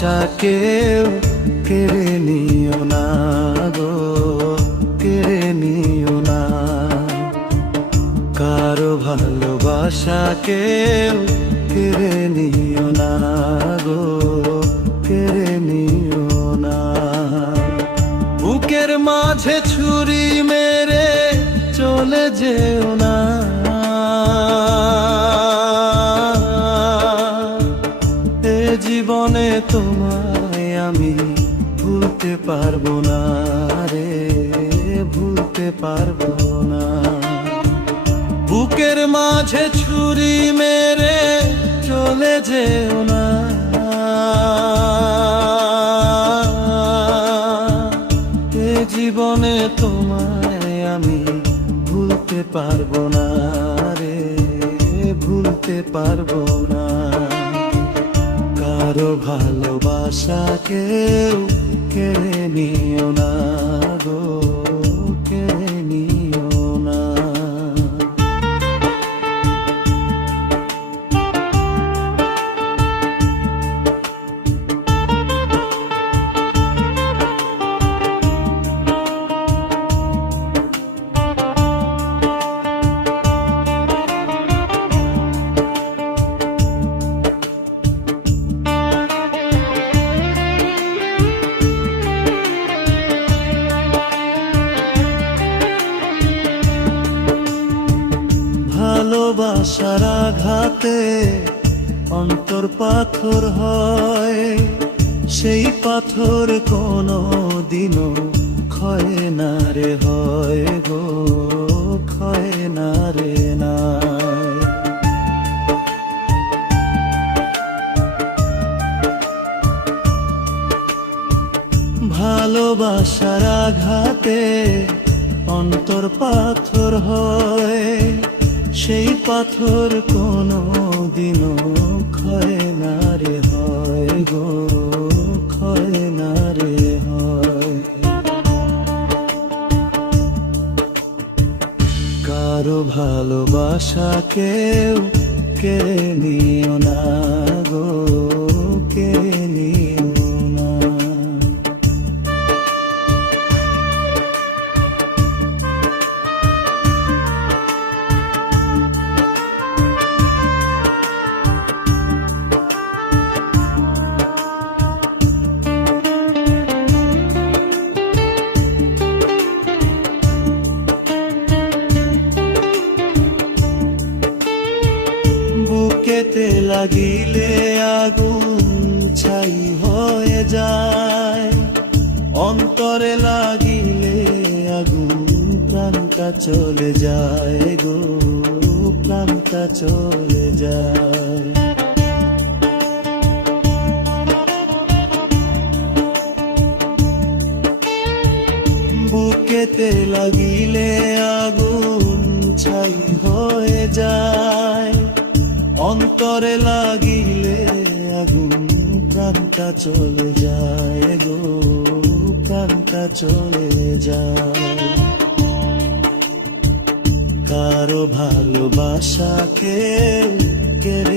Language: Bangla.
ভালোবাসা কেউ কেড়ে নিও না গো, কেড়ে নিও না। কারো ভালোবাসা কেউ কেড়ে নিও না গো, কেড়ে নিও না। বুকের মাঝে ছুরি মেরে চলে যেও না, এ জীবনে তোমায় আমি ভুলতে পারবো না রে, ভুলতে পারবো না। বুকের মাঝে ছুরি মেরে চলে যেও না, এ জীবনে তোমায় আমি ভুলতে পারবো না রে, ভুলতে পারবো না। কারো ভালোবাসা কেউ কেড়ে নিও না গো, কেড়ে নিও না। ভালোবাসার আঘাতে অন্তর পাথর হয়, সেই পাথর কোনো দিনও ক্ষয় না রে, হয় গো, ক্ষয় না রে নাই। ভালোবাসার আঘাতে অন্তর পাথর হয়, সেই পাথর কোনো দিনও ক্ষয় না রে, হয় গো, ক্ষয় না রে হয়। কারো ভালোবাসা কেউ কেড়ে নিও না গো, কেড়ে নিও না। বুকেতে লাগিলে আগুন ছাই হয়ে যায়, অন্তরে লাগিলে আগুন প্রাণটা চলে যায় গো, প্রাণটা চলে যায়। বুকেতে লাগিলে আগুন ছাই হয়ে যায়, অন্তরে লাগিলে আগুন প্রাণটা চলে যায় গো, প্রাণটা চলে যায়। কারো ভালোবাসা কেউ কেড়ে